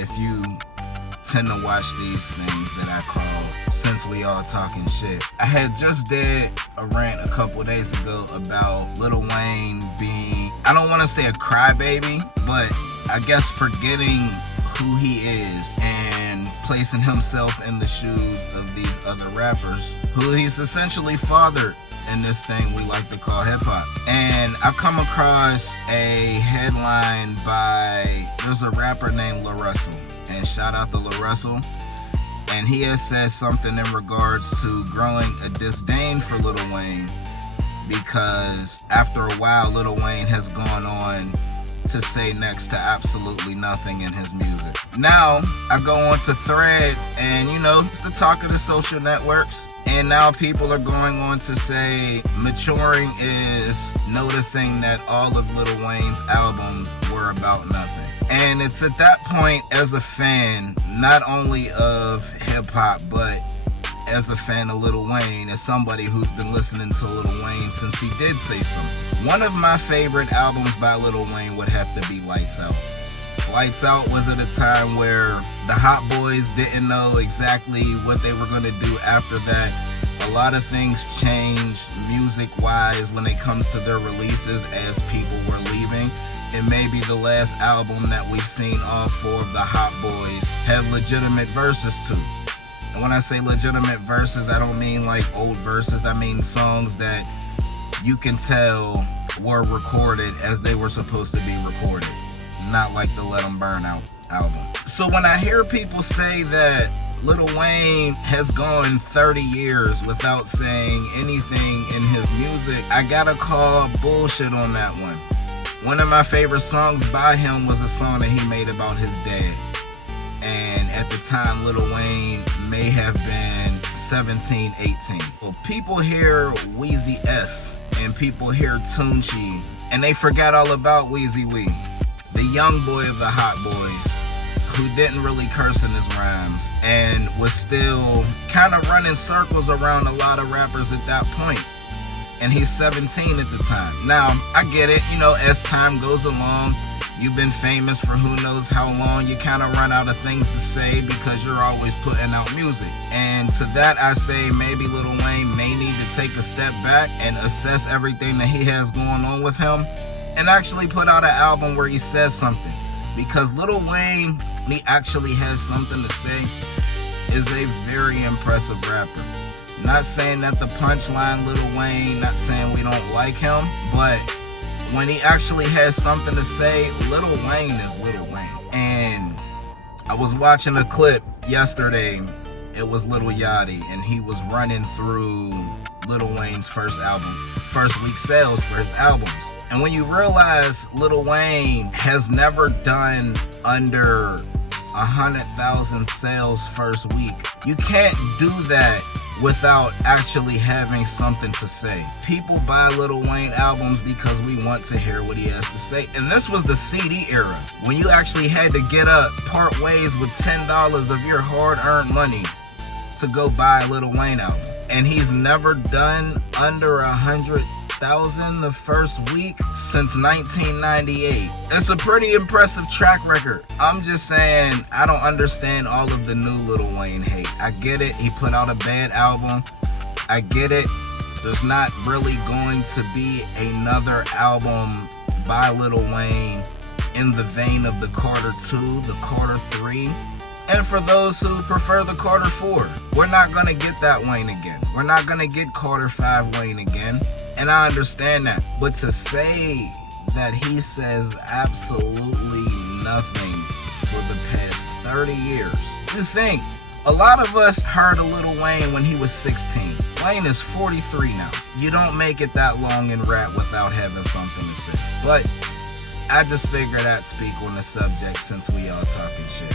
if you tend to watch these things that I call Since We All Talking Shit. I had just did a rant a couple days ago about Lil Wayne being, I don't want to say a crybaby, but I guess forgetting who he is and placing himself in the shoes of these other rappers who he's essentially fathered in this thing we like to call hip-hop. And I come across a headline by, there's a rapper named Lil Russell, and shout out to Lil Russell, and he has said something in regards to growing a disdain for Lil Wayne, because after a while Lil Wayne has gone on to say next to absolutely nothing in his music. Now I go on to Threads, and you know, it's the talk of the social networks, and now people are going on to say maturing is noticing that all of Lil Wayne's albums were about nothing. And it's at that point, as a fan, not only of hip-hop, but as a fan of Lil Wayne, as somebody who's been listening to Lil Wayne since he did say something. One of my favorite albums by Lil Wayne would have to be Lights Out. Lights Out was at a time where the Hot Boys didn't know exactly what they were going to do after that. A lot of things changed music-wise when it comes to their releases as people were leaving. It may be the last album that we've seen all four of the Hot Boys have legitimate verses to. And when I say legitimate verses, I don't mean like old verses. I mean songs that you can tell were recorded as they were supposed to be recorded. Not like the Let 'Em Burn Out album. So when I hear people say that Lil Wayne has gone 30 years without saying anything in his music, I gotta call bullshit on that one. One of my favorite songs by him was a song that he made about his dad. And at the time, Lil Wayne may have been 17, 18. Well, people hear Weezy F and people hear Tunchi, and they forgot all about Weezy Wee, the young boy of the Hot Boys, who didn't really curse in his rhymes and was still kind of running circles around a lot of rappers at that point. And he's 17 at the time. Now, I get it, you know, as time goes along, you've been famous for who knows how long, you kind of run out of things to say because you're always putting out music. And to that I say maybe Lil Wayne may need to take a step back and assess everything that he has going on with him and actually put out an album where he says something. Because Lil Wayne, when he actually has something to say, is a very impressive rapper. Not saying that the punchline Lil Wayne, not saying we don't like him, but when he actually has something to say, Lil Wayne is Lil Wayne. And I was watching a clip yesterday, it was Lil Yachty, and he was running through Lil Wayne's first week sales for his albums. And when you realize Lil Wayne has never done under 100,000 sales first week, you can't do that without actually having something to say. People buy Lil Wayne albums because we want to hear what he has to say. And this was the CD era, when you actually had to get up, part ways with $10 of your hard-earned money to go buy a Lil Wayne album. And he's never done under 100,000 the first week since 1998. It's a pretty impressive track record. I'm just saying, I don't understand all of the new Lil Wayne hate. I get it, he put out a bad album. I get it, there's not really going to be another album by Lil Wayne in the vein of the Carter 2, the Carter 3. And for those who prefer the Carter 4, we're not gonna get that Wayne again. We're not gonna get Carter 5 Wayne again. And I understand that. But to say that he says absolutely nothing for the past 30 years. You think, a lot of us heard of Lil Wayne when he was 16. Wayne is 43 now. You don't make it that long in rap without having something to say. But I just figured I'd speak on the subject since we all talking shit.